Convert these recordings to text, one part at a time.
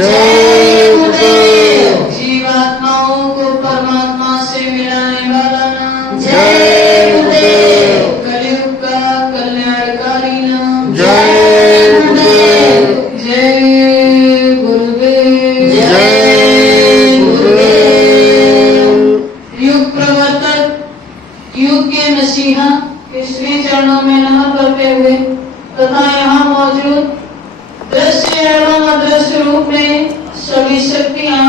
जय गुरुदेव। जीवात्माओं को परमात्मा से मिलाने वाला नाम। जय गुरुदेव। कलयुग का कल्याणकारी नाम। जय गुरुदेव। जय गुरुदेव। जय गुरुदेव। युग प्रवर्तक, युग के मसीहा के श्री चरणों में नमन करते हुए तथा यहाँ मौजूद दृश्य एवं अदृश्य रूप में सभी शक्तियाँ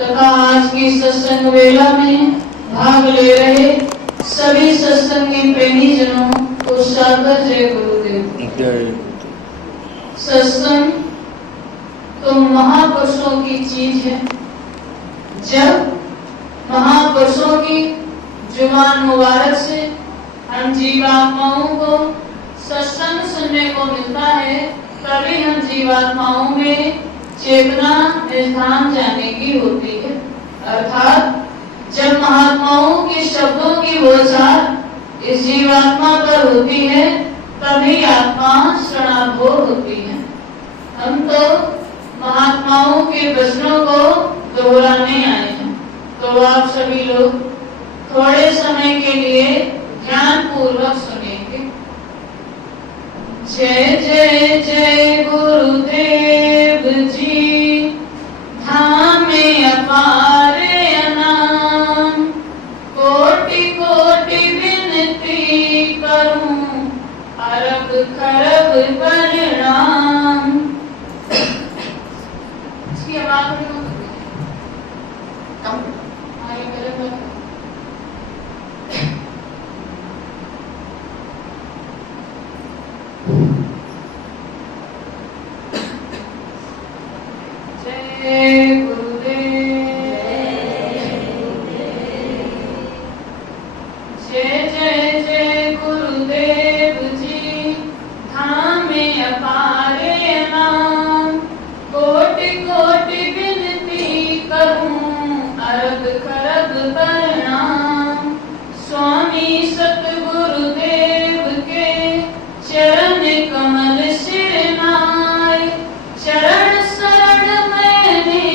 तथा आज की सत्संग वेला में भाग ले रहे सभी सत्संगी प्रेमी जनों को सादर जय गुरुदेव। सत्संग तो महापुरुषों की चीज है। जब महापुरुषों की जुबान मुबारक से हम जीवात्माओं को सत्संग सुनने को मिलता है, तभी हम जीवात्माओं में चेतना निधान जाने की होती है। अर्थात जब महात्माओं के शब्दों की बौछार इस जीवात्मा पर होती है, तभी आत्मा शरणागत होती है। हम तो महात्माओं के वचनों को दोहराने आए हैं, तो आप सभी लोग थोड़े समय के लिए ध्यान पूर्वक सुनेंगे। जय जय जय गुरुदेव जी, धाम में अपार अनाम, कोटि कोटि विनती करूं, अरब खरब प्रणाम। इसकी आवाज जय गुरुदेव। जय जय जय गुरुदेव जी, धाम में अपार अनाम, कोटि कोटि विनती करूं, अरब खरब प्रणाम। स्वामी सतगुरुदेव के चरण कमल सिर नाय, चरण शरण मैंने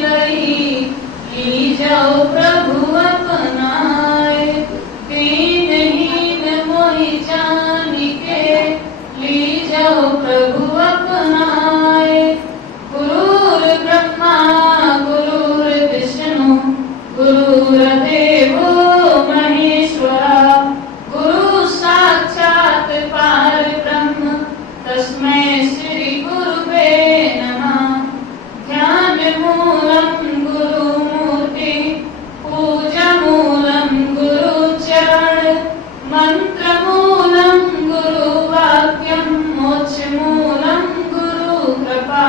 गई, ली जाओ प्रभु अपनाए। दीनहीन मोहि जान के, ली जाओ प्रभु अपनाए। गुरुर ब्रह्मा गुरुर विष्णु, गुरुर्देवो महेश्वरा, गुरु साक्षात पार ब्रह्म, तस्मै श्री गुरुवे नमः। ध्यान मूलम गुरु मूर्ति, पूजा मूलम गुरु चरण, मंत्र मूलम गुरु वाक्यम, मोक्ष मूलम गुरु कृपा।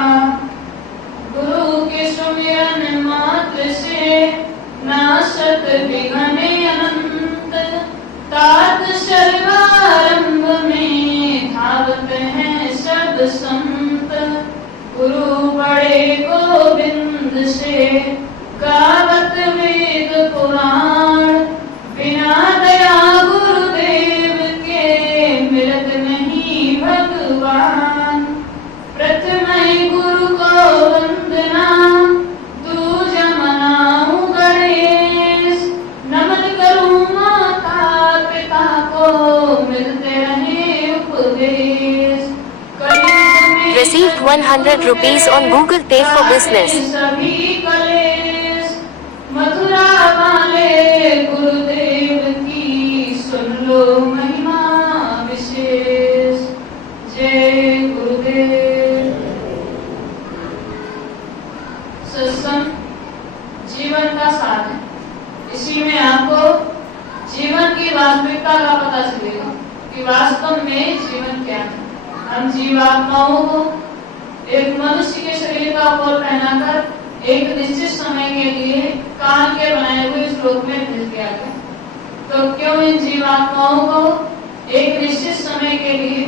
गुरु के सुमिरन मात्र से नाशत विघ्न अनंत, तात सर्वारंभ में धावत हैं सब संत। गुरु बड़े गोविंद से गावत वेद पुराण, बिना दया गुरुदेव के मिलत नहीं भगवान। प्रथम गुरु को वंदना, दूजा मनाऊं गणेश, नमन करूं माता पिता को, मिलते रहे उपदेश। Received 100 rupees on Google Pay for business. सभी कलेश मथुरा वाले गुरुदेव की, सुन लो महिमा विशेष। जय गुरुदेव। सत्संग जीवन का सार है। इसी में आपको जीवन की वास्तविकता का पता चलेगा कि वास्तव में जीवन क्या है। हम जीवात्माओं को एक मनुष्य के शरीर का कोट पहनाकर एक निश्चित समय के लिए काल के बनाए हुए इस लोक में भेज दिया गया। तो क्यों इन जीवात्माओं को एक निश्चित समय के लिए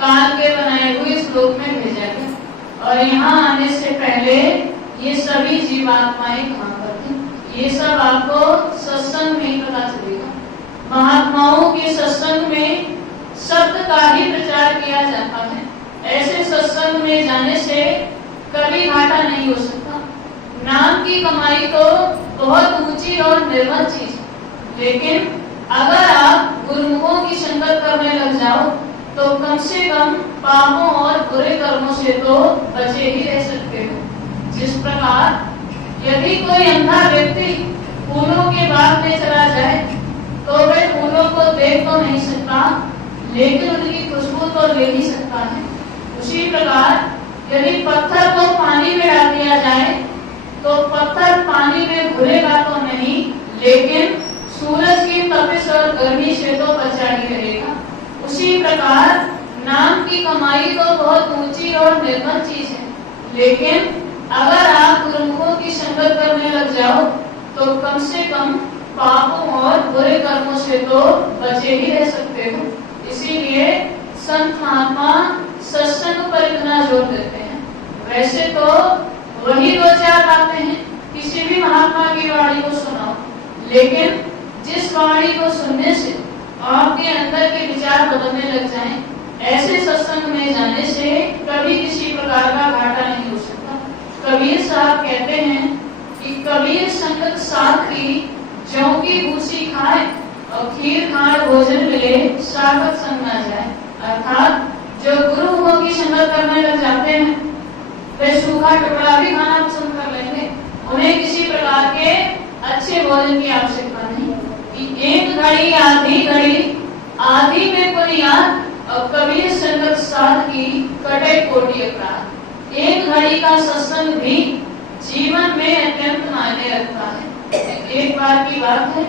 काल के बनाए हुए इस लोक में भेजा गया, और यहाँ आने से पहले ये सभी जीवात्माएं कहाँ पर थी, ये सब आपको सत्संग में ही पता चलेगा। महात्माओं के सत्संग में शब्द का ही प्रचार किया जाता है। ऐसे सत्संग में जाने से कभी घाटा नाम की कमाई तो बहुत ऊंची और निर्मल चीज है, लेकिन अगर आप गुरुमुखों की संगत करने लग जाओ तो कम से कम पापों और बुरे कर्मों से तो बचे ही रह सकते हो। जिस प्रकार यदि कोई अंधा व्यक्ति फूलों के बाग में चला जाए तो वह फूलों को देख तो नहीं सकता, लेकिन उनकी खुशबू तो ले ही सकता है। उसी प्रकार यदि पत्थर को पानी में डाल दिया जाए तो पत्थर पानी में घुलेगा तो नहीं, लेकिन सूरज की तपिश और गर्मी से तो बचा ही रहेगा। उसी प्रकार नाम की कमाई तो बहुत ऊंची और निर्मल चीज है, लेकिन अगर आप गुरुमुखों की संगत करने लग जाओ तो कम से कम पापों और बुरे कर्मों से तो बचे ही रह सकते हो। इसीलिए संत महात्मा सत्संग पर इतना जोर देते हैं। वैसे तो वही दो चार बातें हैं, किसी भी महात्मा की वाणी को सुनाओ, लेकिन जिस वाणी को सुनने से आपके अंदर के विचार बदलने लग जाएं, ऐसे सत्संग में जाने से कभी किसी प्रकार का घाटा नहीं हो सकता। कबीर साहब कहते हैं कि कबीर संगत साथ की जौ की भूसी खाए और खीर खाए भोजन मिले सागत संग न जाए। अर्थात जो गुरुओं की संगत करने लग जाते हैं वे सूखा टुकड़ा भी खाना पसंद कर लेंगे, उन्हें किसी प्रकार के अच्छे भोजन की आवश्यकता नहीं। कि एक घड़ी आधी में बुनियाद और कबीर संगत साथ की कटे कोटि अपराध। एक घड़ी का सत्संग भी जीवन में अत्यंत मायने रखता है। एक बार की बात है,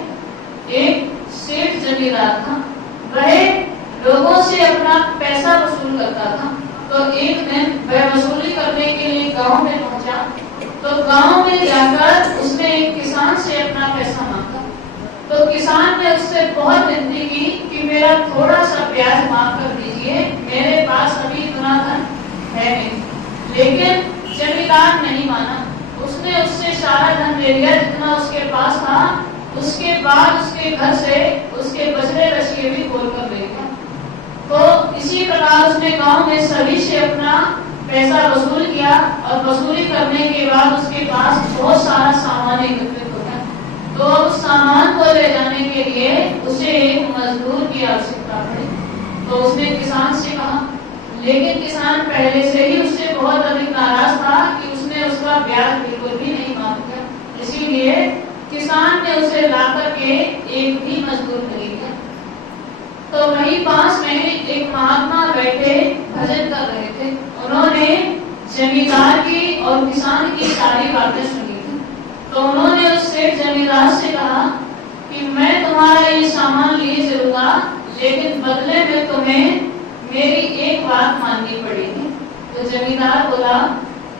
एक सेठ जमींदार था, वह लोगों से अपना पैसा वसूल करता था। तो एक दिन वह वसूली करने के लिए गांव में पहुंचा, तो गांव में जाकर उसने एक किसान से अपना पैसा मांगा। तो किसान ने उससे बहुत विनती की कि मेरा थोड़ा सा ब्याज माफ कर दीजिए, मेरे पास अभी इतना धन है नहीं। लेकिन जमींदार नहीं माना, उसने उससे सारा धन ले लिया जितना उसके पास था। उसके बाद उसके घर से उसके बछड़े रसिए भी खोल कर ले गया। तो इसी प्रकार उसने गांव में सभी से अपना पैसा वसूल किया और वसूली करने के बाद उसके पास बहुत सारा सामान एकत्रित हो गया। तो अब उस सामान को ले जाने के लिए उसे एक मजदूर की आवश्यकता पड़ी। तो उसने किसान से कहा, लेकिन किसान पहले से ही उससे बहुत अधिक नाराज था कि उसने उसका ब्याज बिल्कुल भी नहीं माफ किया। इसीलिए किसान ने उसे ला करके एक भी मजदूर खरीद लिया। तो वहीं पास में एक महात्मा बैठे भजन कर रहे थे। उन्होंने जमींदार की और किसान की सारी बातें सुनी थी। तो उन्होंने उस सेठ जमींदार से कहा कि मैं तुम्हारा ये सामान लिए चलूंगा, लेकिन बदले में तुम्हें मेरी एक बात माननी पड़ेगी। तो जमींदार बोला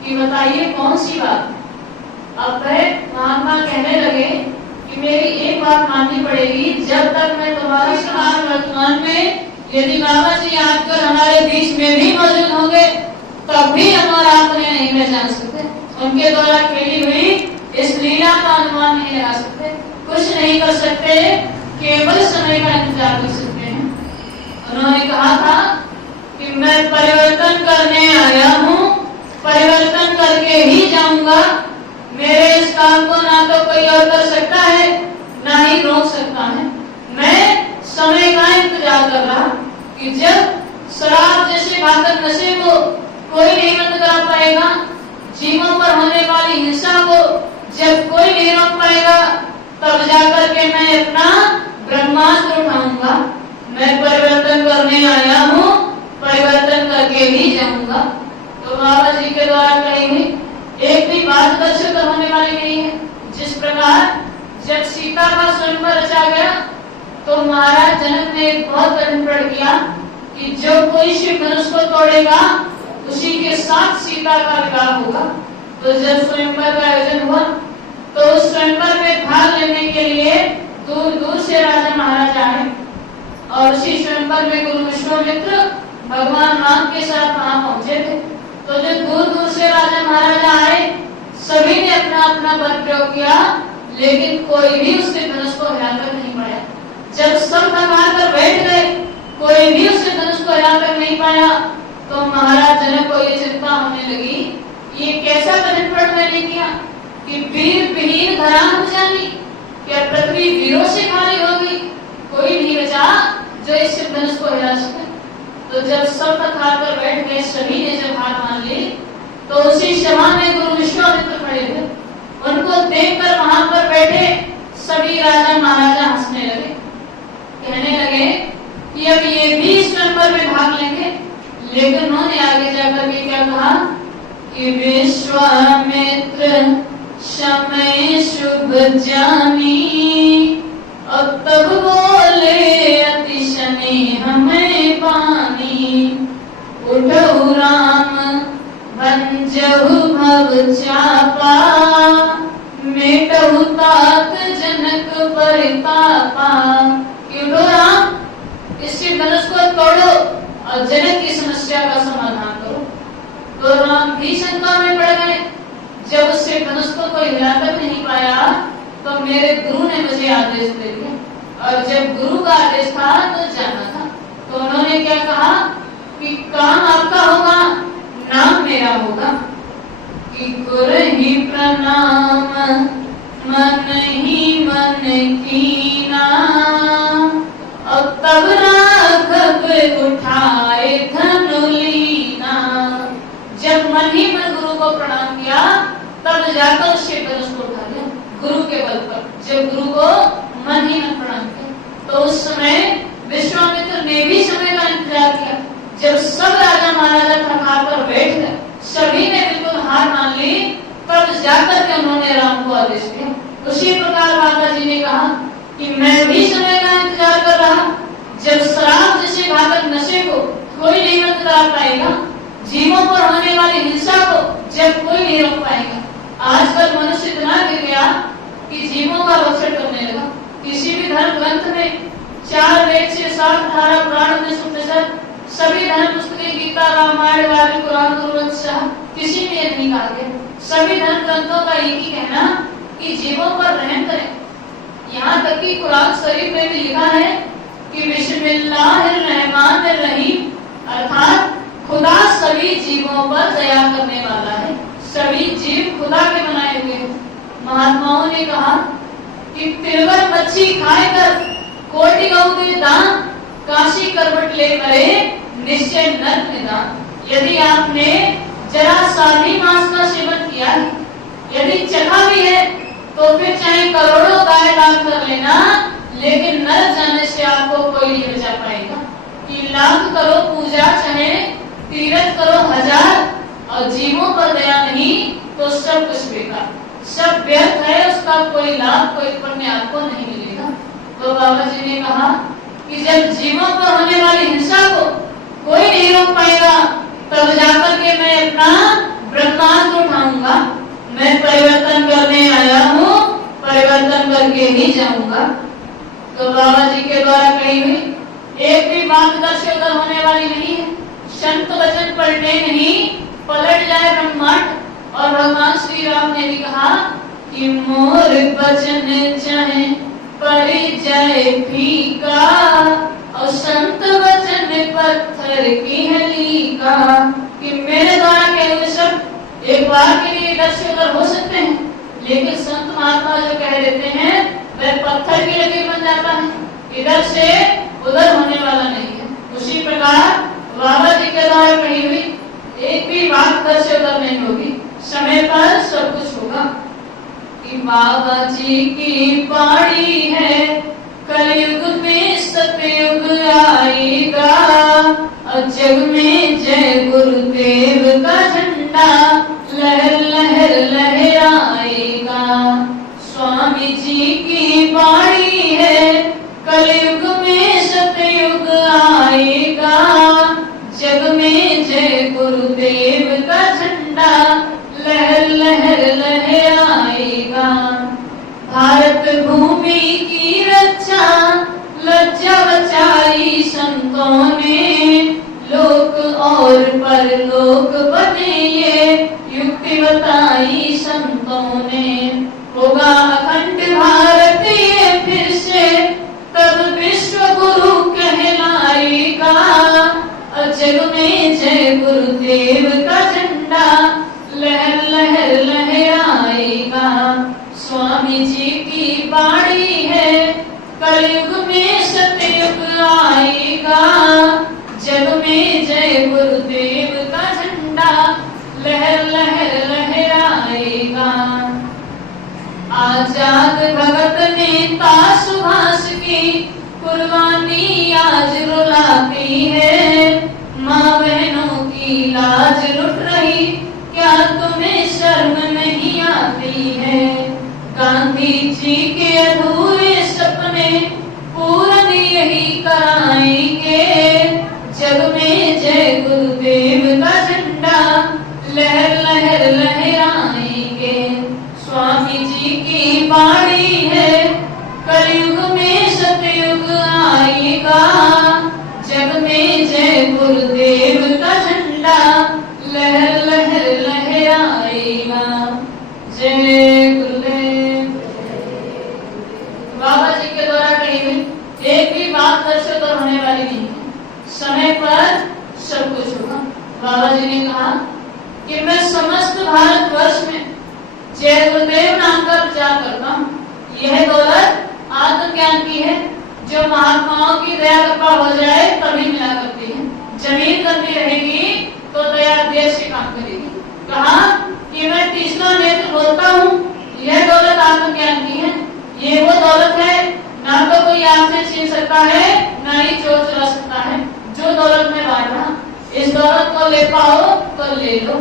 कि बताइए कौन सी बात। अब वह महात्मा कहने लगे कि मेरी एक बात माननी पड़ेगी, जब तक मैं तुम्हारी समान वर्तमान में यदि बाबा जी आकर हमारे बीच में भी मौजूद होंगे तब भी हम और आप उन्हें नहीं पहचान सकते। उनके द्वारा खेली हुई इस लीला का अनुमान नहीं लगा सकते, कुछ नहीं कर सकते, केवल समय का इंतजार कर सकते हैं। उन्होंने कहा था कि मैं परिवर्तन करने आया हूँ, परिवर्तन करके ही जाऊंगा। मेरे इस काम को ना तो कोई और कर सकता है ना ही रोक सकता है। मैं समय का इंतजार कर रहा कि जब शराब जैसे घातक नशे को कोई नहीं बंद करा पाएगा, जीवों पर होने वाली हिंसा को जब कोई नहीं रोक पाएगा, तब जाकर के मैं अपना ब्रह्मास्त्र उठाऊंगा। मैं परिवर्तन करने आया हूँ, परिवर्तन करके ही जाऊंगा। तो बाबा जी के द्वारा कही हुई एक भी बात दर्शक होने वाली नहीं है। जिस प्रकार जब सीता का स्वयंवर रचा गया तो महाराज जनक ने एक बहुत कठिन प्रण किया कि जो कोई शिव धनुष को तोड़ेगा उसी के साथ सीता का विवाह होगा। तो जब स्वयंवर का आयोजन हुआ तो उस स्वयंवर में भाग लेने के लिए दूर दूर से राजा महाराज आए और उसी स्वयंवर में गुरु विश्वामित्र भगवान राम के साथ वहां पहुंचे थे। तो जो दूर दूर से राजा महाराजा आए, सभी ने अपना अपना बल प्रयोग किया, लेकिन कोई भी उसके धनुष को हिलाकर नहीं पाया। जब सब थका कर बैठ गए, कोई भी उसके धनुष को हिलाकर नहीं पाया, तो महाराज जनक को ये चिंता होने लगी, ये कैसा कठिन प्रण मैंने किया। कि वीर विहीन धरा हो जानी, क्या पृथ्वी वीरों से खाली होगी, कोई नहीं बचा जो इस शिव धनुष को हिला सके। तो जब सब कथार पर बैठ गए, सभी ने जब हार मान ली, तो उसी सभा में गुरु विश्वामित्र खड़े थे। उनको देखकर वहां पर बैठे सभी राजा महाराजा हंसने लगे, कहने लगे कि अब ये भी इस नंबर में भाग लेंगे। लेकिन उन्होंने आगे जाकर के क्या कहा कि विश्वामित्र समय शुभ जानी, और तब बोले अति स्नेह में पानी, उठहु राम भंजहु भव चापा, मेटहु तात जनक परितापा। कि उठो राम, इस धनुष को तोड़ो और जनक की समस्या का समाधान करो। तो राम भी शंका में पड़ गए। जब उससे धनुष को कोई हिलाकर नहीं पाया तो मेरे गुरु ने मुझे आदेश दे दिया, और जब गुरु का आदेश था तो जाना था। तो उन्होंने क्या कहा कि काम आपका होगा, नाम मेरा होगा। कि गुरहि प्रणाम मन ही मन कीना, और तब राघव उठाए धनु लीना। जब मन ही मन गुरु को प्रणाम किया, तब जाकर उससे धनुष को उठा लिया गुरु के बल पर। जब गुरु को मन ही मन प्रणाम किया, तो उस समय विश्वामित्र ने भी समय का इंतजार किया। जब सब राजा महाराजा थका कर बैठ गए, सभी ने बिल्कुल हार मान ली, तब जाकर के उन्होंने राम को आदेश दिया। उसी प्रकार माता जी ने कहा कि मैं भी समय का इंतजार कर रहा। जब शराब जैसे घातक नशे को कोई नहीं बंद करा पाएगा, जीवों पर होने वाली हिंसा को जब कोई नहीं रोक पाएगा। आजकल मनुष्य इतना गिर गया कि जीवों का रक्षण करने लगा। किसी भी धर्म ग्रंथ में 4 वेद से 7 धारा पुराण में उपनिषद, सभी धर्म पुस्तकें गीता रामायण वाली कुरान किसी में नहीं कहा गया। सभी धर्म ग्रंथों का एक ही कहना कि जीवों पर रहम करें। यहाँ तक कि कुरान शरीफ में भी लिखा है कि बिस्मिल्लाहिर्रहमानिर्रहीम, अर्थात खुदा सभी जीवों पर दया करने वाला है। सभी जीव खुदा के बनाए हुए हैं। महात्माओं ने कहा कि तिलवर मच्छी खाएकर कोटि गौ के दान, काशी करवट ले मरे निश्चय नरक में दान। यदि आपने जरा सा भी मांस का सेवन किया है, यदि चखा भी है, तो फिर चाहे करोड़ों गाय दान कर लेना, लेकिन नरक जाने से आपको कोई नहीं बचा पाएगा। कि लाख करो पूजा, चाहे तीरथ करो 1000, और जीवों पर दया नहीं तो सब कुछ बेकार, सब व्यर्थ है। उसका कोई लाभ, कोई पुण्य आपको नहीं मिलेगा। तो बाबा जी ने कहा कि जब जीवों पर होने वाली हिंसा को कोई नहीं रोक पाएगा, तब जाकर के मैं अपना ब्रह्मांड उठाऊंगा। मैं परिवर्तन करने आया हूँ, परिवर्तन करके ही जाऊंगा। तो बाबा जी के द्वारा कही हुई एक भी बात दर्शक होने वाली नहीं है। संत वचन पलटे नहीं, पलट जाए ब्रह्मांड। और भगवान श्री राम ने भी कहा कि मोर वचन चाहे पड़ जाए फीका, और संत वचन पत्थर की हलीका। कि मेरे द्वारा कहे हुए सब एक बार के लिए दर्शक हो सकते हैं, लेकिन संत महात्मा जो कह देते हैं वह पत्थर की लकीर बन जाता है, इधर से उधर होने वाला नहीं है। उसी प्रकार बाबा जी के द्वारा कही हुई एक भी बात दर्शक नहीं होगी, समय पर सब कुछ होगा। कि बाबा जी की बाणी है, कलयुग में सतयुग आएगा, और जग में जय गुरुदेव का झंडा लहर लहर लहराएगा। स्वामी जी की बाणी है, कलयुग में सतयुग आएगा, जग में जय गुरुदेव का झंडा लहर लहर लहराएगा। भारत भूमि की रक्षा लज्जा बचाई संतों ने, लोक और परलोक बने ये युक्ति बताई संतों ने। होगा अखंड भारत ये फिर से, तब विश्व गुरु कहलाएगा, और जग में जय गुरुदेव का झंडा लहर लहर लहराएगा। स्वामी जी की बाणी है, कलयुग में सतयुग आएगा। जग में जय गुरुदेव का झंडा लहर लहर लहराएगा। आजाद भगत नेता सुभाष की कुर्बानी आज रुलाती है। माँ बहनों की लाज लुट रही, क्या तुम्हें शर्म नहीं आती है। गांधी जी के अधूरे सपने पूर्ण यही कराएंगे। जग में जय गुरुदेव का झंडा लहर लहर लहराएंगे। स्वामी जी की बाणी है, कलयुग में सतयुग आएगा। जग में जय गुरुदेव का झंडा लहर लहर लहराएगा। जय गुरुदेव। बाबा जी के द्वारा कही हुई एक भी बात दर्शक पर होने वाली नहीं है, समय पर सब कुछ होगा। बाबा जी ने कहा कि मैं समस्त भारतवर्ष में जय गुरुदेव नाम का प्रचार करता हूँ। यह दौलत आत्मज्ञान की है, जो महात्माओं की दया कृपा हो जाए तभी मिला करती है। जमीन करती रहेगी तो दया देश से काम करेगी। कहा कि मैं तीसरा नेत्र बोलता हूँ, यह दौलत आत्मज्ञान की है। ये वो दौलत है, ना तो कोई आपसे छीन सकता है, ना ही चोर चुरा सकता है। जो दौलत में बांट रहा, इस दौलत को ले पाओ तो ले लो,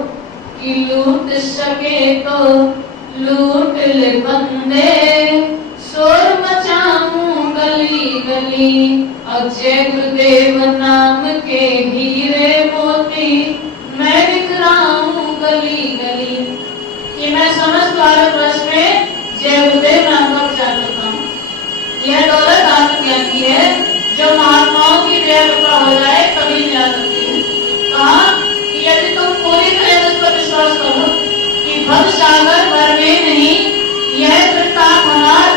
कि लूट सके तो लूट ले बंदे। शोर मचाऊं गली गली, अब जय गुरुदेव नाम के हीरे मोती मैं बिखराऊं गली गली। कि मैं समस्त भारतवर्ष में जय गुरुदेव नाम का प्रचार करता हूँ। यह दौलत आत्मज्ञान की है, जो महात्माओं की दया कृपा हो जाए तभी मिला सकती है। कहा कि यदि तुम पूरी तरह उस पर विश्वास करो कि भव सागर भर में नहीं, यह वृत्तांत हमार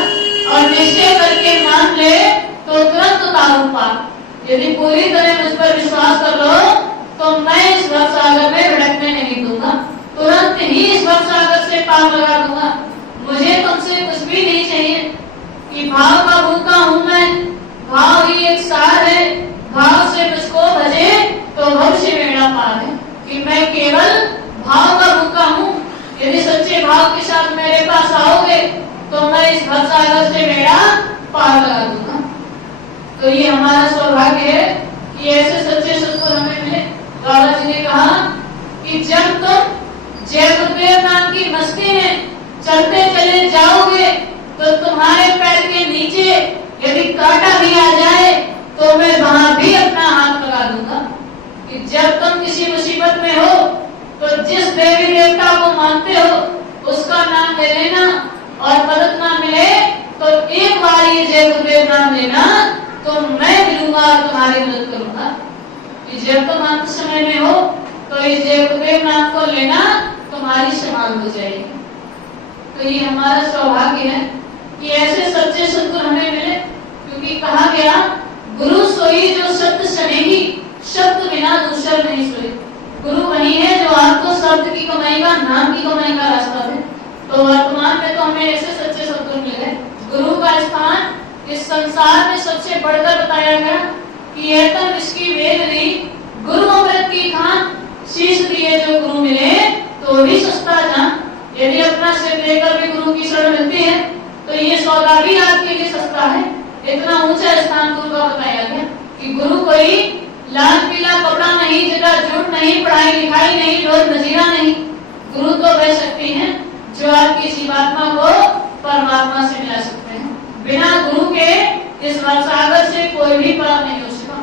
और निश्चय करके मान ले तो तुरंत उतारू पार। यदि पूरी तरह मुझ पर विश्वास कर लो तो मैं इस भव सागर में भटकने नहीं दूंगा, तुरंत ही इस भव सागर से पार लगा दूंगा। मुझे तुमसे कुछ भी नहीं चाहिए कि भाव का भूखा हूं मैं, भाव ही एक सार है। भाव से मुझको भजे तो भविष्य मेरा पार है। कि मैं केवल भाव का भूखा हूँ। यदि सच्चे भाव के साथ मेरे पास आओगे तो मैं इस भव सागर से मेरा पार लगा दूंगा। तो ये हमारा सौभाग्य है कि ऐसे सच्चे सत्पुरुष हमें मिले। बाबा जी ने कहा कि जब तुम जय गुरुदेव नाम की मस्ती में चलते चले जाओगे तो तुम्हारे पैर के नीचे यदि कांटा भी आ जाए तो मैं वहां भी अपना हाथ लगा दूंगा। कि जब तुम किसी मुसीबत में हो तो जिस देवी देवता को मानते हो उसका नाम ले लेना, और मदद ना मिले तो एक बार ये जय गुरुदेव नाम लेना, तो मैं मिलूंगा और तुम्हारी मदद करूंगा। कि जब तुम अंत समय में हो तो इस जय गुरुदेव नाम को लेना, तुम्हारी संभाल हो जाएगी। तो ये हमारा सौभाग्य है कि ऐसे सच्चे सद्गुरु हमें मिले। क्योंकि कहा गया गुरु सोई जो शब्द सुनेगी, शब्द बिना दूसरा नहीं सोई। गुरु वही है जो आपको शब्द की कमाई का, नाम की कमाई का रास्ता दे। तो वर्तमान में तो हमें ऐसे सच्चे सद्गुरु मिले। गुरु का स्थान इस संसार में सबसे बढ़कर बताया गया कि यह तन इसकी वेद ली, गुरु अमृत की खान, शीश दिए जो गुरु मिले तो भी सस्ता जान। यदि अपना सिर देकर भी गुरु की शरण मिलती है तो ये सौदा भी आपके लिए सस्ता है। इतना ऊंचा स्थान गुरु का बताया गया कि गुरु कोई लाल पीला कपड़ा नहीं, जगह झूठ नहीं, पढ़ाई लिखाई नहीं, रोज नजीरा नहीं। गुरु तो वह शक्ति है जो आपकी जीवात्मा को परमात्मा से मिला सकते हैं। बिना गुरु के इस सागर से कोई भी पार नहीं हो सका।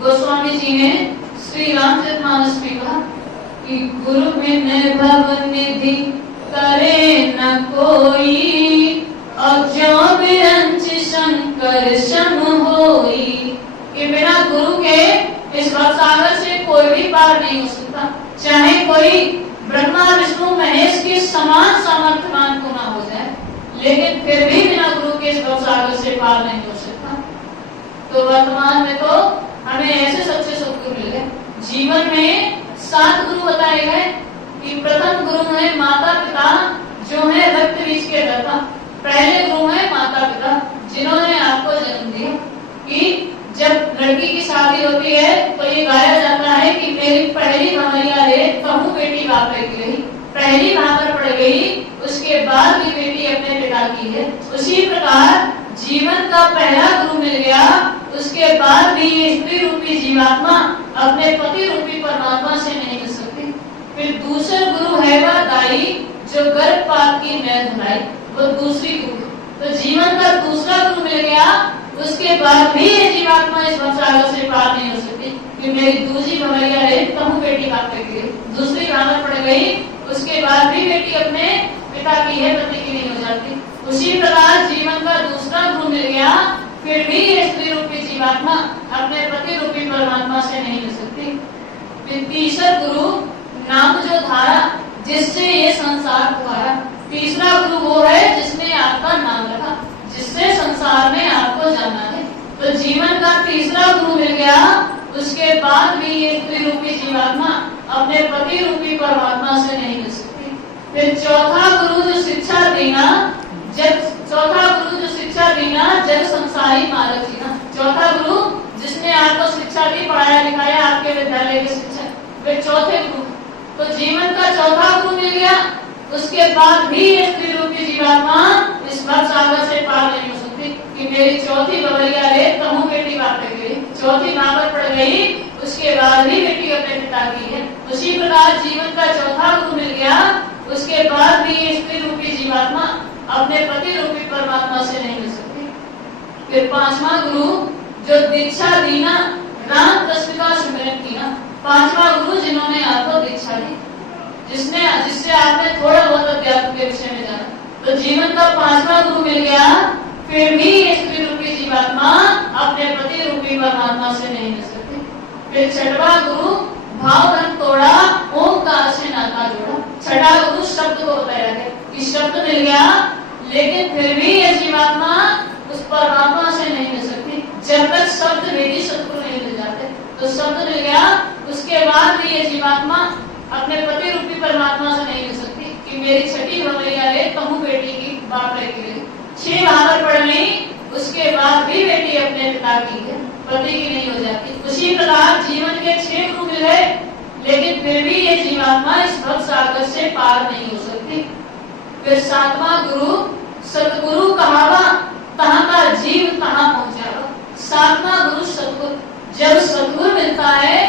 गोस्वामी जी ने श्री रामचरितमानस में कहा कि गुरु बिन भव निधि करे न कोई, और ज्यों बिरंच शंकर सम होई। कि बिना गुरु के इस भवसागर से कोई भी पार नहीं हो सकता। चाहे कोई ब्रह्मा विष्णु महेश के समान सामर्थ्यवान को ना हो जाए, लेकिन फिर भी बिना गुरु के इस भवसागर से पार नहीं हो सकता। तो वर्तमान में तो हमें ऐसे सच्चे सद्गुरु मिल गए। जीवन में 7 गुरु बताए गए कि प्रथम गुरु है माता पिता जो है रक्त बीज के दाता। पहले गुरु है माता पिता जिन्होंने आपको जन्म दिया। कि जब लड़की की शादी होती है तो ये गाया जाता है कि मेरी पहली भंवरिया रे कहूँ बेटी बाप की रही। पहली भागर पड़ गई उसके बाद भी बेटी अपने पिता की है। उसी प्रकार जीवन का पहला गुरु मिल गया, उसके बाद भी ये स्त्री रूपी जीवात्मा अपने पति रूपी परमात्मा से नहीं मिल सकती। फिर दूसरा गुरु है वह दाई जो गर्भपात की मैल धुलाई, वो दूसरी गुरु। तो जीवन का दूसरा गुरु मिल गया, उसके बाद भी ये जीवात्मा इस भवसागर से पार नहीं हो सकती कि मेरी दूसरी भंवरिया रे कहूँ बेटी बाप की रही। दूसरी भागर पड़ गई उसके बाद भी बेटी अपने पिता की है, पति की नहीं हो जाती। उसी प्रकार जीवन का दूसरा गुरु मिल गया, फिर भी ये स्त्री रूपी जीवात्मा अपने पति रूपी परमात्मा से नहीं मिल सकती। फिर तीसरा गुरु नाम जो धारा जिससे ये संसार हुआ। तीसरा गुरु वो है जिसने आपका नाम रखा, जिससे संसार में आपको जाना है। तो जीवन का तीसरा गुरु मिल गया, उसके बाद भी ये स्त्री रूपी जीवात्मा अपने पति रूपी परमात्मा से नहीं मिल सकती। फिर चौथा गुरु जो शिक्षा देना, जग संसारी मार्ग जीना। चौथा गुरु जिसने आपको शिक्षा दी, पढ़ाया लिखाया, आपके विद्यालय की शिक्षा, फिर चौथे गुरु। तो जीवन का चौथा गुरु मिल गया, उसके बाद भी ये स्त्री रूपी जीवात्मा इस भवसागर से पार नहीं हो सकती कि मेरी चौथी भंवरिया रे कहूँ बेटी बाप की रही। चौथी भागर पड़ गई उसके बाद भी बेटी अपने पिता की है। उसी प्रकार जीवन का चौथा गुरु मिल गया, उसके बाद भी ये स्त्री रूपी जीवात्मा अपने पति रूपी परमात्मा से नहीं मिल सकती। फिर पांचवा गुरु जो दीक्षा दीना, राम कृष्ण का सुमिरन कीना। पांचवा गुरु जिन्होंने आपको दीक्षा दी, जिससे आपने थोड़ा बहुत अध्यात्म के विषय में जाना। तो जीवन का पांचवा गुरु मिल गया, फिर भी ये स्त्री रूपी जीवात्मा अपने पति रूपी परमात्मा से नहीं मिल सकती। फिर छठवा गुरु भाव धन तोड़ा, ओंकार से नाता जोड़ा। छठा गुरु शब्द को बताया गया कि शब्द मिल गया, लेकिन फिर भी ये जीवात्मा उस परमात्मा से नहीं मिल सकती जब तक शब्द वेदी सतगुरु नहीं मिल जाते। तो शब्द मिल गया, उसके बाद भी ये जीवात्मा अपने पति रूपी परमात्मा से नहीं मिल सकती कि मेरी छठी भंवरिया रे कहूँ बेटी की बाप की रही। 6 भागर पड़ गई, उसके बाद भी बेटी अपने पिता की है, पति की नहीं हो जाती। उसी प्रकार जीवन के 6 गुरु मिल गए, लेकिन फिर भी ये जीवात्मा इस भवसागर से पार नहीं हो सकती। फिर 7वां गुरु सतगुरु कहावा, तहाँ का जीव तहाँ पहुंचा। 7वां गुरु सतगुरु। जब सतगुरु मिलता है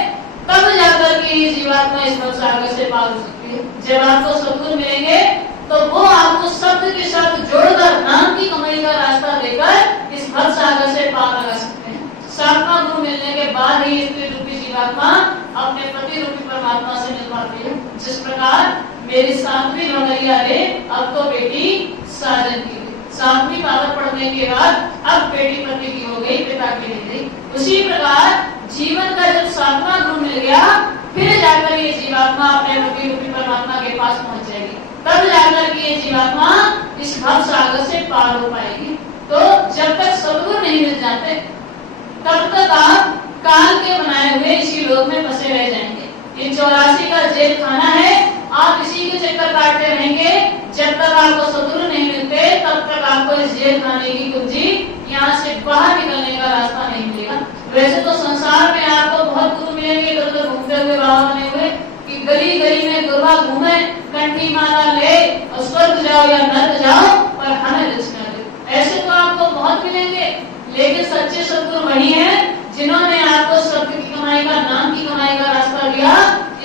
तब जाकर के ये जीवात्मा इस भवसागर से पार हो सकती है। जब आपको सतगुरु मिलेंगे तो वो आपको शब्द के साथ जोड़कर नाम की कमाई का रास्ता देकर इस भवसागर से पार लगा सकते हैं। 7वां गुरु मिलने के बाद ही स्त्री रूपी जीवात्मा अपने पति रूपी परमात्मा से मिल पाती है। जिस प्रकार मेरी 7वीं भंवरिया रे अब तो बेटी साजन की। 7वीं भागर पढ़ने के बाद अब बेटी पति की हो गई, पिता की नहीं गई। उसी प्रकार जीवन का जब 7वां गुरु मिल गया, फिर जाकर ये जीवात्मा अपने पति रूपी परमात्मा के पास पहुंच जाएगी। तब जाकर के ये जीवात्मा इस भवसागर से पार हो पाएगी। तो जब तक सद्गुरु नहीं मिल जाते तब तक आप काल के बनाए हुए इसी लोक में फंसे रह जाएंगे। ये 84 का जेल खाना है, आप इसी के चक्कर काटते रहेंगे। जब तक आपको सद्गुरु नहीं मिलते तब तक आपको इस जेल खाने की कुंजी, यहाँ से बाहर निकलने का रास्ता नहीं मिलेगा। वैसे तो संसार में आपको बहुत गुरु मिलेंगे, इधर घूमते हुए बाबा बने हुए कि गली गली में दुर्गा घूमे, कंठी माला ले और स्वर्ग जाओ या नर्क जाओ पर हमें दक्षिणा दे। ऐसे तो आपको बहुत मिलेंगे, लेकिन सच्चे सद्गुरु वही हैं जिन्होंने आपको शब्द की कमाई का, नाम की कमाई का रास्ता दिया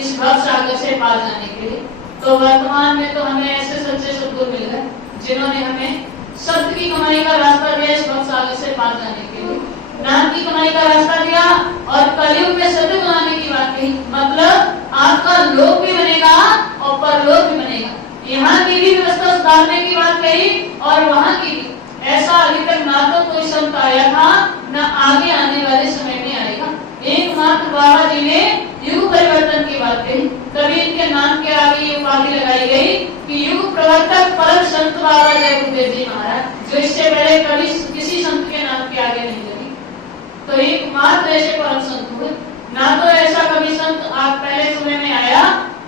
इस भवसागर से पार जाने के लिए। तो वर्तमान में तो हमें ऐसे सच्चे सद्गुरु मिल गए जिन्होंने हमें शब्द की कमाई का रास्ता दिया इस भवसागर से पार जाने के लिए, नाम की कमाई का रास्ता दिया और कलयुग में सत्य बनाने की बात कही। मतलब आपका लोक भी बनेगा और परलोक भी बनेगा। यहाँ की भी व्यवस्था सुधारने की बात कही और वहाँ की भी। ऐसा अभी तक ना तो कोई संत आया था, ना आगे आने वाले समय में आएगा। एकमात्र बाबा जी ने युग परिवर्तन की बात कही। तभी इनके नाम के आगे ये उपाधि लगाई गई कि युग प्रवर्तक परम संत बाबा जय गुरुदेव जी महाराज, जो इससे पहले कभी किसी संत के नाम के आगे नहीं लगी। तो एकमात्र ऐसे परम संत हुए। ना तो ऐसा कभी संत आज पहले समय में आया,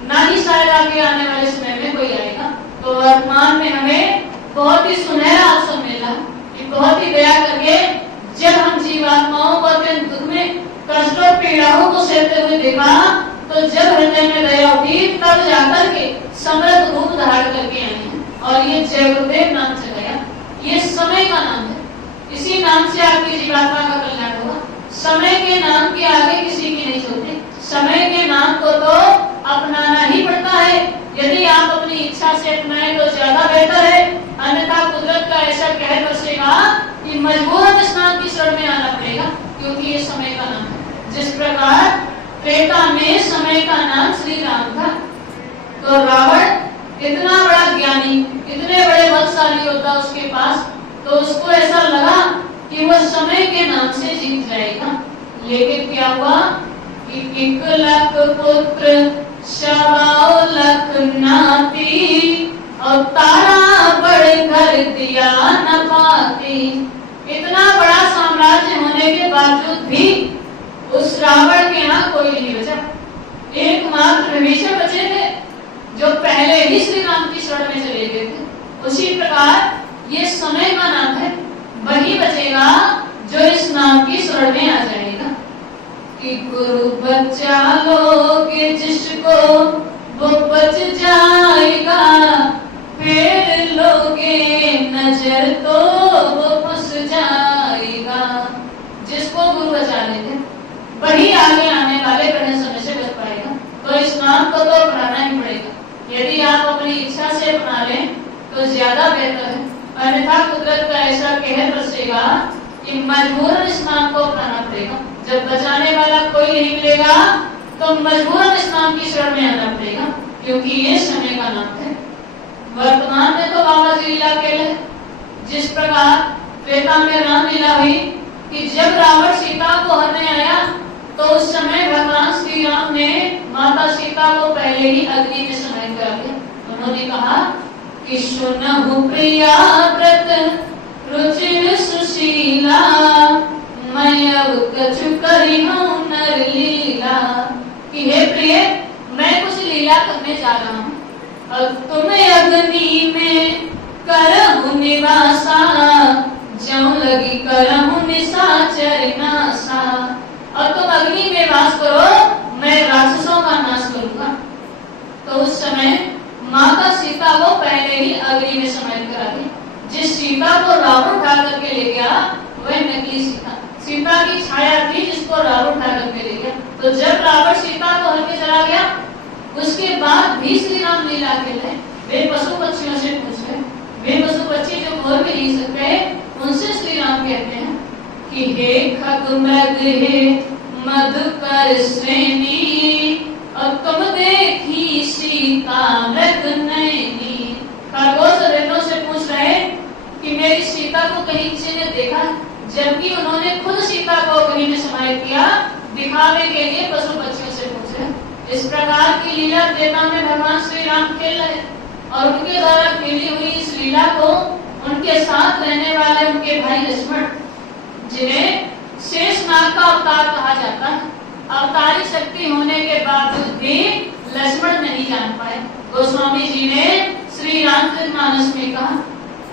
ना ही शायद आगे आने वाले समय में कोई आएगा। तो वर्तमान में हमें बहुत ही सुनहरा अवसर मिला कि बहुत ही दया करके जब हम जीवात्माओं को अत्यंत दुख में कष्ट और पीड़ाओं को सहते हुए देखा, तो जब हृदय में दया उठी तब जाकर के समृद्ध रूप धारण करके आए हैं और ये जय गुरुदेव नाम चला गया। ये समय का नाम है, इसी नाम से आपकी जीवात्मा का कल्याण होगा। समय के नाम के आगे किसी की नहीं छोड़ते। समय के नाम को तो अपनाना ही पड़ता है। यदि आप अपनी इच्छा से अपनाएं तो ज्यादा बेहतर है, अन्यथा कुदरत का ऐसा कहर बरसेगा कि मजबूरन स्नान की शरण में आना पड़ेगा, क्योंकि ये समय का नाम है। जिस प्रकार त्रेता में समय का नाम श्री राम था, तो रावण इतना बड़ा ज्ञानी, इतने बड़े बलशाली योद्धा उसके पास, तो उसको ऐसा लगा कि वह समय के नाम से जीत जाएगा। लेकिन क्या हुआ कि 1 लाख पुत्र शवाओ लख नाती और तारा बड़ घर दिया न पाती। इतना बड़ा साम्राज्य होने के बावजूद भी उस रावण के यहाँ कोई नहीं बचा। एकमात्र विभीषण बचे थे जो पहले ही श्री राम की शरण में चले गए थे। उसी प्रकार ये समय का नाम है, वही बचेगा जो इस नाम की शरण में आ जाएगा। कि गुरु बचा लोगे जिसको वो बच जाएगा, फिर लोगे नजर तो वो फंस जाएगा। जिसको गुरु बचा लेते वही आगे आने वाले कठिन समय से बच पाएगा। तो इस नाम को तो अपनाना ही पड़ेगा। यदि आप अपनी इच्छा से अपना लें तो ज्यादा बेहतर है, अन्यथा कुदरत का ऐसा कहर बरसेगा कि मजबूरन इस नाम को अपनाना पड़ेगा। जब बचाने वाला कोई नहीं मिलेगा तो मजबूरन इस नाम की शरण में आना पड़ेगा, क्योंकि ये समय का नाम है। वर्तमान में तो बाबा जी लीला केले, जिस प्रकार त्रेता में राम लीला हुई कि जब रावण सीता को हरने आया, तो उस समय भगवान श्री राम ने माता सीता को पहले ही अग्नि में समाहित कर दिया। उन्होंने कहा कि सुनहु प्रिया व्रत रुचिर सुशीला, मैं अब कछु करी हूं नर लीला। कि हे प्रिय, मैं कुछ लीला करने जा रहा हूँ, अब तुम्हें अग्नि में करहु निवासा, ज्यों लगी करहु निशाचर नासा। और तुम अग्नि में वास करो, मैं राक्षसों का नाश करूंगा। तो उस समय माता सीता को पहले ही अग्नि में समाहित करा दी। जिस सीता को रावण उठा करके ले गया वह नकली सीता की छाया थी, जिसको रावण उठा करके ले गया। तो जब रावण सीता को हर के चला गया, उसके बाद भी श्री राम लीला खेले। वे पशु पक्षियों से पूछ रहे, वे पशु पक्षी जो मोर भी नहीं सकते, उनसे श्री राम कहते हैं कि हे खगमृग हे मधुकर श्रेणी, और तुम देखी सीता मृग नैनी। खरगोश रेणु से पूछ रहे कि मेरी सीता को कहीं किसी ने देखा, जबकि उन्होंने खुद सीता को अग्नि में समाहित किया, दिखावे के लिए पशु पक्षियों से पूछ रहे। इस प्रकार की लीला त्रेता में भगवान श्री राम खेल रहे, और उनके द्वारा खेली हुई इस लीला को उनके साथ रहने वाले उनके भाई लक्ष्मण, जिन्हें शेषनाग का अवतार कहा जाता है, अवतारी शक्ति होने के बावजूद भी लक्ष्मण नहीं जान पाए। गोस्वामी जी ने श्री रामचरितमानस में कहा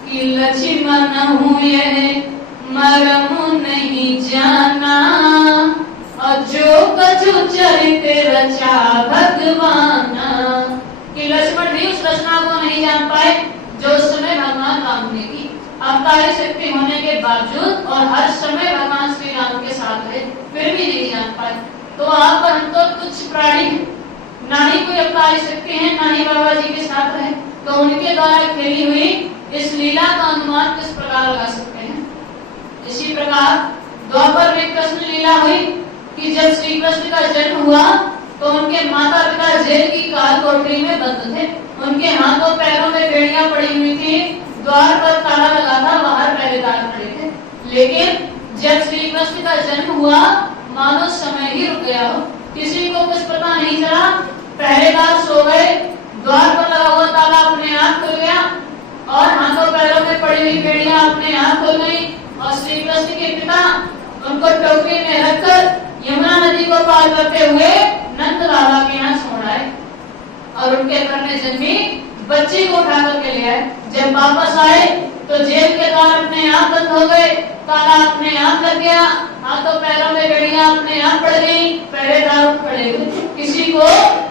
कि लक्ष्मण हूँ यह मरम नहीं जाना, और जो कछु चरित रचा भगवाना। कि लक्ष्मण भी उस रचना को नहीं जान पाए जो उस समय भगवान राम ने की। अवतारी शक्ति होने के बावजूद और हर समय भगवान श्री राम के साथ रहे, फिर भी नहीं जान पाए। तो आप हम तो तुच्छ प्राणी हैं, ना ही कोई अवतारी शक्ति है, ना ही बाबा जी के साथ रहे, तो उनके द्वारा खेली हुई इस लीला का अनुमान किस प्रकार लगा सकते हैं। इसी प्रकार द्वापर में कृष्ण लीला हुई कि जब श्री कृष्ण का जन्म हुआ तो उनके माता पिता जेल की काल कोठरी में बंद थे। उनके हाथों पैरों में बेड़ियां पड़ी हुई थी, द्वार पर ताला लगा था, बाहर पहरेदार खड़े थे। लेकिन जब श्री कृष्ण का जन्म हुआ, मानो समय ही रुक गया हो, किसी को कुछ पता नहीं चला। पहरेदार सो गए, द्वार पर लगा हुआ ताला अपने आप खुल गया और हाथों पैरों में पड़ी हुई बेड़ियां अपने आप खुल गई, और श्री कृष्ण के पिता उनको टोकरी में रखकर यमुना नदी को पार करते हुए नंद बाबा के यहाँ छोड़ आए। और उनके घर में जन्मी बच्ची को उठा करके ले आए। जब वापस आए तो जेल के द्वार अपने आप बंद हो गए, ताला अपने आप लग गया, हाथों पैरों में बेड़ियां अपने आप पड़ गई, पहरेदार खड़े हुए, किसी को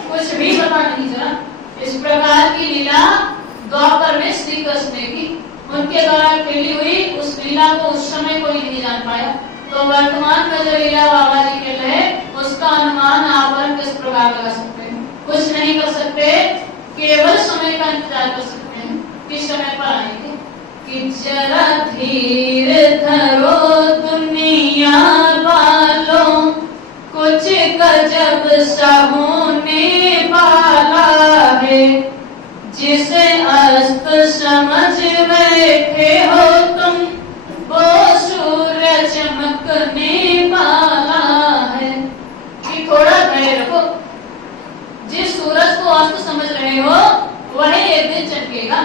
कुछ भी पता नहीं चला। इस प्रकार की लीला द्वापर में श्री कृष्ण ने की, उनके द्वारा खेली हुई उस लीला को उस समय कोई नहीं जान पाया। तो वर्तमान में जो लीला बाबा जी खेल रहे उसका अनुमान आप किस प्रकार लगा सकते हैं? कुछ नहीं कर सकते, केवल समय का इंतजार कर सकते हैं, किस समय पर आएंगे। कि जरा धीर धरो दुनिया वालों, कुछ गजब सा होने वाला है, जिसे अस्त समझ बैठे हो तुम, वो सूरज चमकने वाला है। कि थोड़ा धैर्य रखो, जिस सूरज को अस्त समझ रहे हो वही एक दिन चमकेगा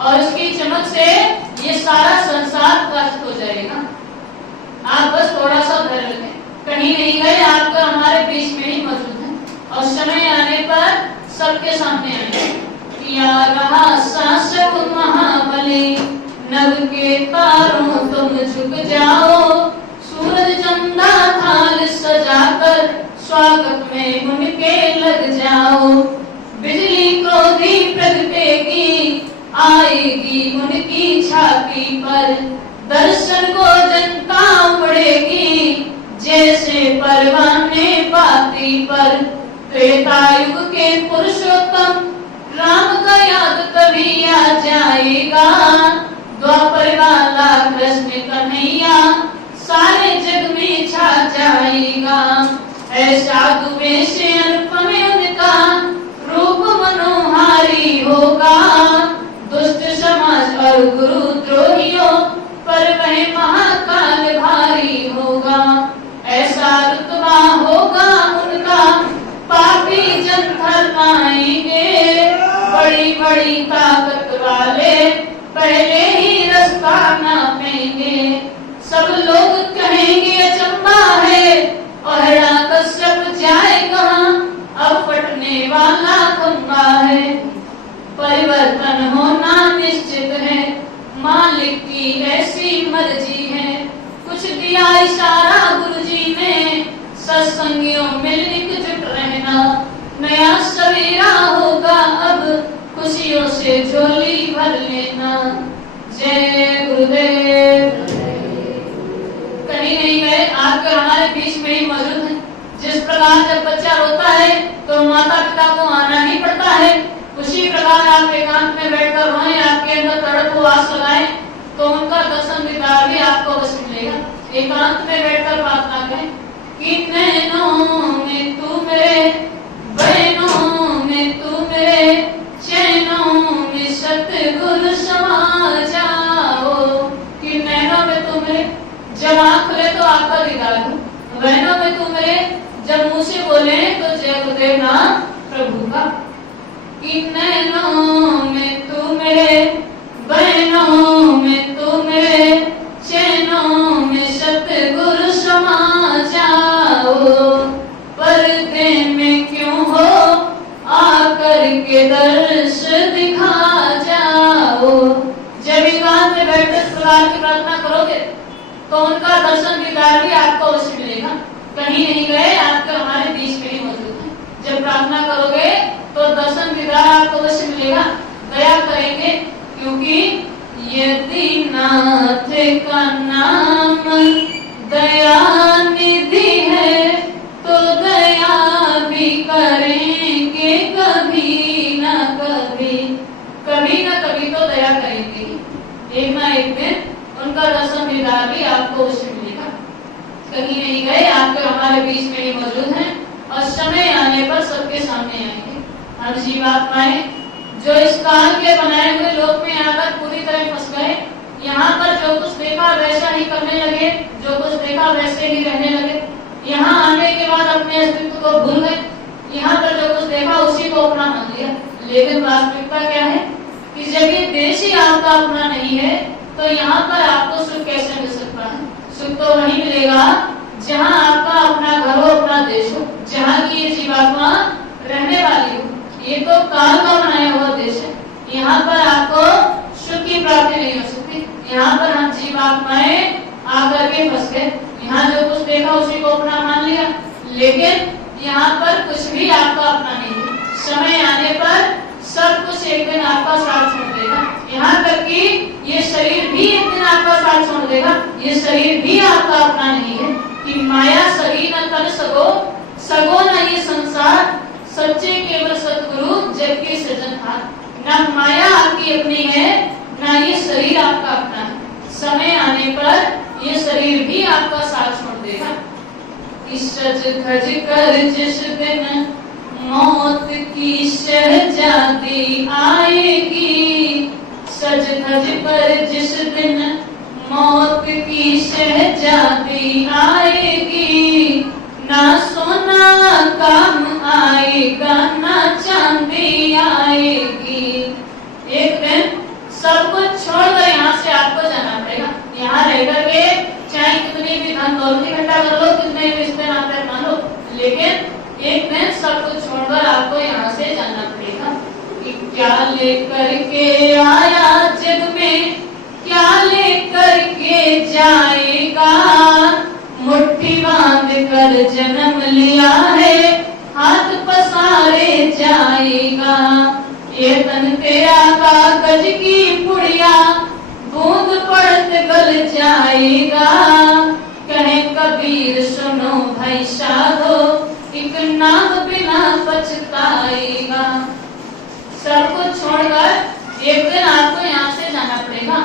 और उसकी चमक से ये सारा संसार अस्त हो जाएगा। आप बस थोड़ा सा धैर्य रखें, कहीं नहीं गए, आपका हमारे बीच में ही मौजूद है और समय आने पर सबके सामने आएंगे। या रहा शासक महाबली, नभ के तारों तुम झुक जाओ, सूरज चंदा थाल सजाकर स्वागत में उनके लग जाओ। बिजली क्रोधी प्रगटेगी, आएगी उनकी छाती पर, दर्शन को जनता उमड़ेगी, जैसे परवाने पाती पर। त्रेता युग के पुरुषोत्तम राम का याद तभी आ जाएगा, द्वापर वाला कृष्ण कन्हैया सारे जग में छा जाएगा। ऐसा दुवेश अनुपम उनका, रूप मनोहारी होगा, दुष्ट समाज और गुरु द्रोहियों पर वह महाकाल भारी होगा। ऐसा रुतबा होगा उनका, पापी जन थर पाएंगे, बड़ी बड़ी ताकत वाले पहले ही रास्ता नापेंगे। सब लोग कहेंगे अचंबा है, और कश्यप जाए कहां, अब फटने वाला खंबा है। परिवर्तन होना निश्चित है, मालिक की ऐसी मर्जी है, कुछ दिया इशारा गुरुजी ने, सत्संगियों मिल एकजुट रहना, नया सवेरा होगा अब, खुशियों से झोली भर लेना। जय गुरुदेव। कहीं नहीं गए, आपके हमारे बीच में ही मौजूद है। जिस प्रकार जब बच्चा रोता है तो माता पिता को आना ही पड़ता है, उसी प्रकार आप एकांत में बैठकर रोएं, आपके अंदर तड़प को आस लगाएं तो उनका दर्शन दीदार भी आपको अवश्य मिलेगा। एकांत में बैठकर प्रार्थना करें कि नैनों में तू मेरे, बहनों में तू मेरे, चैनों में सतगुरु समा जाओ। कि नैनों में तू मेरे, जब आँख खुले तो आपका दीदार हो, बहनों में तू मेरे, जब मुंह से बोले तो जय गुरुदेव नाम प्रभु का। कि नैनों में तू मेरे, बहनों में तू मेरे, चैनों में सतगुरु समा जाओ। पर्दे में क्यों हो आकर के दर्श दिखा जाओ। जब एकांत में बैठकर इस प्रकार की प्रार्थना करोगे तो उनका दर्शन दीदार भी आपको अवश्य मिलेगा। कहीं नहीं गए, आपके हमारे बीच में ही मौजूद है। जब प्रार्थना करोगे तो दर्शन दीदार आपको अवश्य मिलेगा, दया करेंगे, क्योंकि यदि नाथ का नाम दया निधि है तो दया भी करेंगे कभी न कभी, कभी न कभी तो दया करेंगे। एक ना एक दिन उनका दर्शन दीदार भी आपको अवश्य मिलेगा। कहीं नहीं गए, आपके हमारे बीच में ही मौजूद हैं और समय आने पर सबके सामने आएंगे। हम जीवात्माएं जो इस काल के बनाए हुए लोक में आकर पूरी तरह फंस गए, यहाँ पर जो कुछ देखा वैसा ही करने लगे, जो कुछ देखा वैसे ही रहने लगे। यहाँ आने के बाद अपने अस्तित्व को भूल गए, यहाँ पर जो कुछ देखा उसी को अपना मान लिया। लेकिन वास्तविकता क्या है कि जब ये देश ही आपका अपना नहीं है तो यहाँ पर आपको सुख कैसे मिल सकता है? सुख तो वहीं मिलेगा जहाँ आपका अपना घर हो, अपना देश हो, जहाँ की ये जीवात्मा रहने वाली हो। ये तो काल का बनाया हुआ देश है। यहाँ पर आपको सुख की प्राप्ति नहीं हो सकती। यहाँ पर हम जीवात्माएं आकर के फंस गए। यहाँ जो कुछ देखा उसी को अपना मान लिया, लेकिन यहाँ पर कुछ भी आपका अपना नहीं है। समय आने पर सब कुछ एक दिन आपका साथ छोड़ देगा। यहाँ तक कि ये शरीर भी एक दिन आपका साथ छोड़ देगा। ये शरीर भी आपका अपना नहीं है। कि माया सगी न तन सगो, सगो न ये संसार, सच्चे केवल सतगुरु जग के सृजनहार। न माया आपकी अपनी है, न ये शरीर आपका अपना है। समय आने पर ये शरीर भी आपका साथ छोड़ देगा। सज धज कर जिस दिन मौत की शहजादी आएगी, सज धज कर जिस दिन मौत की शहजादी आएगी, ना सोना काम आएगा ना चांदी आएगी। एक दिन सब कुछ छोड़कर यहाँ से आपको जाना पड़ेगा। यहाँ रहकर के चाहे कितनी भी धन दौलत इकट्ठा कर लो, कितने भी रिश्ते नाते मान लो, लेकिन एक दिन सब कुछ छोड़कर आपको यहाँ से जाना पड़ेगा। कि क्या लेकर के आया जग में, क्या लेकर के जाएगा, मुट्ठी बांध कर जन्म लिया है, हाथ पसारे जाएगा। ये तन तेरा कागज की पुड़िया, बूंद पड़त गल जाएगा। कहे कबीर सुनो भाई साधो, एक नाम बिना पछताएगा। सब कुछ छोड़कर एक दिन आपको यहाँ से जाना पड़ेगा।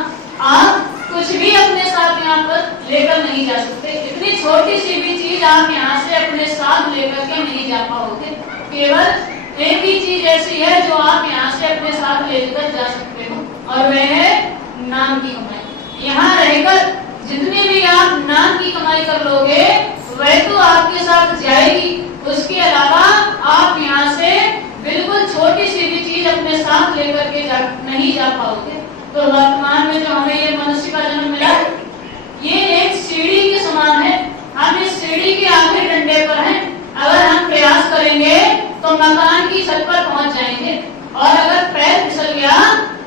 आप कुछ भी अपने साथ यहाँ पर लेकर नहीं जा सकते। इतनी छोटी सी भी चीज आप यहाँ से अपने साथ लेकर के नहीं जा पाओगे। केवल एक ही चीज ऐसी है जो आप यहाँ से अपने साथ लेकर जा सकते हो, और वह है नाम की कमाई। यहाँ रहकर जितनी भी आप नाम की कमाई कर लोगे वह तो आपके साथ जाएगी। उसके अलावा आप यहाँ से बिल्कुल छोटी सी भी चीज अपने साथ लेकर के नहीं जा पाओगे। तो वर्तमान में जो हमें ये मनुष्य का जन्म मिला, ये एक सीढ़ी के समान है। हम इस सीढ़ी के आखिरी डंडे पर हैं। अगर हम प्रयास करेंगे तो मकान की छत पर पहुंच जाएंगे, और अगर पैर फिसल गया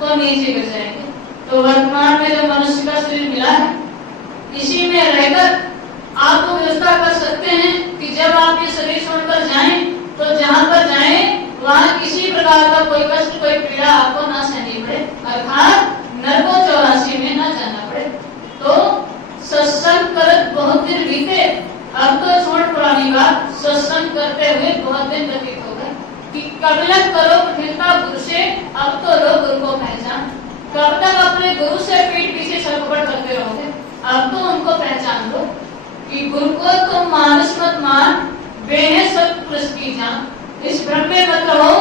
तो नीचे गिर जाएंगे। तो वर्तमान में जो मनुष्य का शरीर मिला है, इसी में रहकर आप तो व्यवस्था कर सकते हैं कि जब आप ये शरीर छोड़कर जाएं तो जहां पर जाएं वहां किसी प्रकार का कोई कष्ट, कोई पीड़ा आपको ना सहनी पड़े, अर्थात नरकों 84 में ना जाना पड़े। तो सत्संग करत बहुत दिन बीते, अब तो छोड़ पुरानी बात, सत्संग करते हुए बहुत दिन व्यतीत हो गए। कि कबलक करो कठिनता गुरु से, अब तो लो गुरु को पहचान। कब तक अपने गुरु से पीठ पीछे छलकपट करते रहोगे? अब तो उनको पहचान लो कि गुरु को तुम मानुष मत मान, वे है सत्पुरुष की जान। इस भ्रम में मत रहो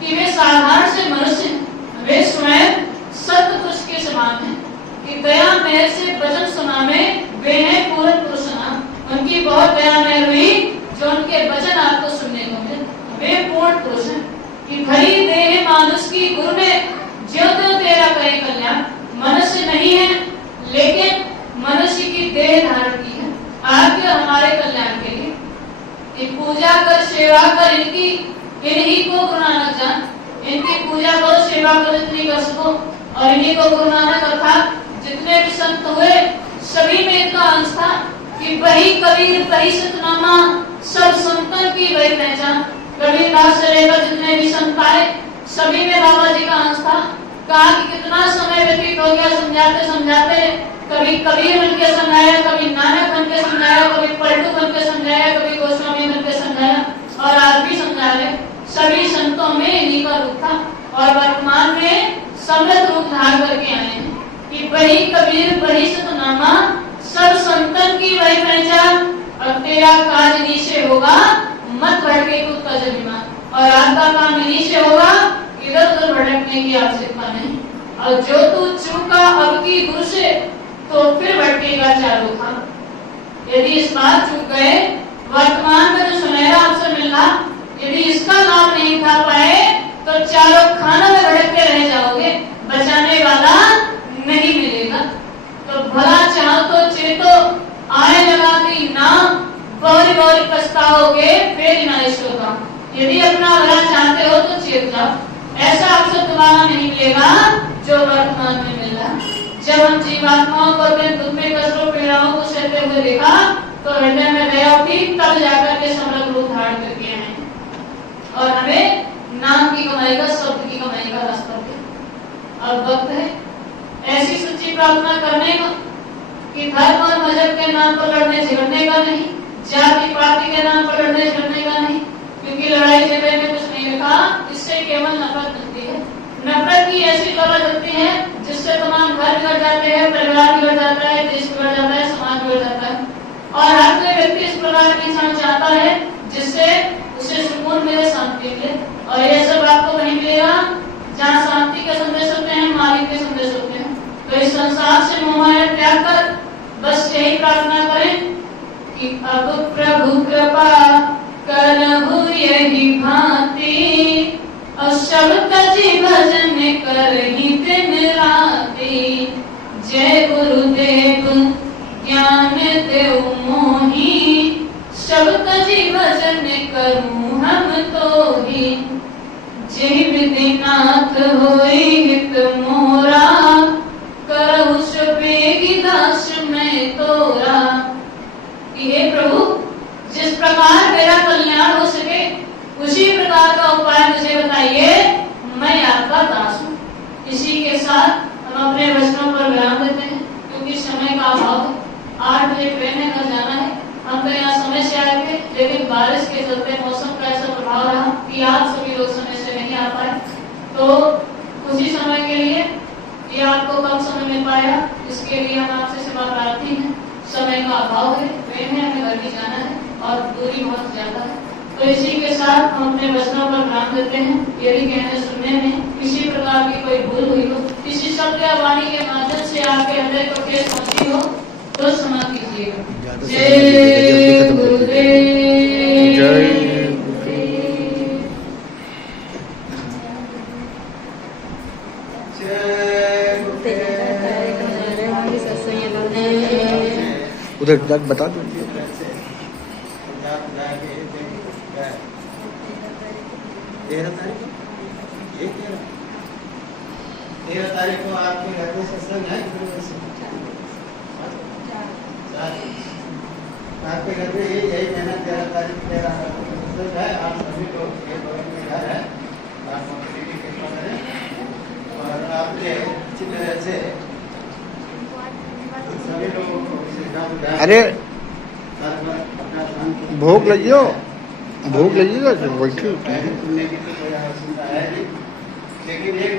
कि वे साधारण से मनुष्य हैं, वे स्वयं सत्पुरुष के समान हैं। कि दया मेहर से वचन सुना में वे हैं पूर्ण पुरुष नाम। उनकी बहुत दया मेहर हुई जो उनके वचन आपको सुनने को मिले। वे पूर्ण पुरुष हैं। कि भरी देह मानुष की गुरु ने ज्यों त्यों तेरा करे कल्याण। मनुष्य नहीं है लेकिन मनुष्य की देह धारण की है आपके हमारे कल्याण के लिए। पूजा कर सेवा कर इनकी, इन्हीं को गुरु नानक जान। इनकी पूजा करो, सेवा करो जितनी कर सको, और इन्हीं को गुरु नानक अर्थात जितने भी संत हुए सभी में इनका अंश था। कि वही कबीर वही सतनामा, सब संतन की वही पहचान। कबीर दास से लेकर जितने भी संत आए सभी में बाबा जी का अंश था। कहा कि कितना समय व्यतीत हो गया समझाते समझाते, कभी कबीर बन के समझाया, कभी नानक बन के समझाया, कभी पलटू बन के समझाया, कभी गोस्वामी बन के समझाया, और आज भी समझा रहे। सभी संतों में इन्हीं का रूप था, और वर्तमान में समृद्ध रूप धारण करके आए हैं। कि वही कबीर वही सतनामा, सब संतन की वही पहचान, और तेरा काज इन्हीं से होगा, मत भटके तू तज अभिमान। और आपका काम इन्हीं से होगा, इधर उधर भटकने की आवश्यकता नहीं। और जो तू चूका अब की गुरु से, तो फिर भटकेगा चारों खान। यदि इस बार चूक गए, वर्तमान में जो सुनहरा अवसर मिला, यदि इसका लाभ नहीं उठा पाए तो चारों खानों में भटकते रह जाओगे, बचाने वाला नहीं मिलेगा। तो भला चाहो तो चेतो, आए लगाती नाम, बौरी बौरी पछताओगे फिर ना ईश्वर का। यदि अपना भला चाहते हो तो चेत जाओ। ऐसा अवसर दोबारा नहीं मिलेगा जो वर्तमान में मिल रहा। जब हम जीवात्माओं को अपने दुख में कष्टों पीड़ाओं को सहते हुए देखा तो हृदय में दया उठी, तब जाकर के समग्र रूप धारण करके आए और हमें नाम की कमाई का, शब्द की कमाई का रास्ता दिया। अब वक्त है ऐसी सच्ची प्रार्थना करने का कि धर्म और मजहब के नाम पर लड़ने झगड़ने का नहीं, जाति पाति के नाम पर लड़ने झगड़ने का नहीं, क्योंकि लड़ाई झगड़े में कुछ नहीं लिखा, इससे केवल नफरत मिलती है। नफरत की ऐसी लड़ा चलती है जिससे तमाम घर बिगड़ जाते हैं, परिवार बिगड़ जाता है, देश बिगड़ जाता है, समाज बिगड़ जाता है। और हर कोई व्यक्ति इस प्रकार की इंसान चाहता है जिससे उसे सुकून मिले, शांति मिले, और ये सब आपको नहीं मिलेगा जहाँ शांति के संदेश होते हैं, मालिक के संदेश होते हैं। तो इस संसार से मोह त्याग कर बस यही प्रार्थना करें कि अब प्रभु कृपा करहु यही भांति, और शब्द जी भजन करहि दिन राति। जय गुरुदेव ज्ञान देव मोहि, शब्द जी भजन करूं हम तो ही। जय विधिनाथ होई हित मोरा, करहु सुबेगी दास मैं तोरा। हे प्रभु, जिस प्रकार मेरा कल्याण हो सके उसी प्रकार का उपाय मुझे बताइए, मैं आपका दास हूँ। इसी के साथ हम अपने वचनों पर विराम देते हैं क्योंकि समय का अभाव है। 8 बजे ट्रेन है, घर जाना है। हम तो यहाँ समय से आए थे, लेकिन बारिश के चलते मौसम का ऐसा प्रभाव रहा कि आप सभी लोग समय से नहीं आ पाए। तो उसी समय के लिए ये आपको कम समय मिल पाया, इसके लिए हम आपसे क्षमा प्रार्थी हैं। समय का अभाव है, ट्रेन है, हमें घर भी जाना है और दूरी बहुत ज्यादा है। तो इसी के साथ हम अपने वचनों पर ध्यान देते हैं। यदि कहने सुनने में किसी प्रकार की कोई भूल हुई हो, किसी शब्द या वाणी के माध्यम से आपके हृदय को ठेस पहुंची हो तो क्षमा कीजिएगा। जय गुरुदेव। जय उधर बता दो। 13 तारीख को आपके घर में सत्संग है। आपके घर में यही महीना 13 तारीख 13 सत्संग है। आप सभी लोग ये भवन में घर है, आप की कृपा करें और आपने अच्छी तरह से सभी लोगों को अरे भोग लीजिए, भोग लीजिएगा, बैठिए। सुनने की तो कोई आवश्यकता है नहीं, लेकिन एक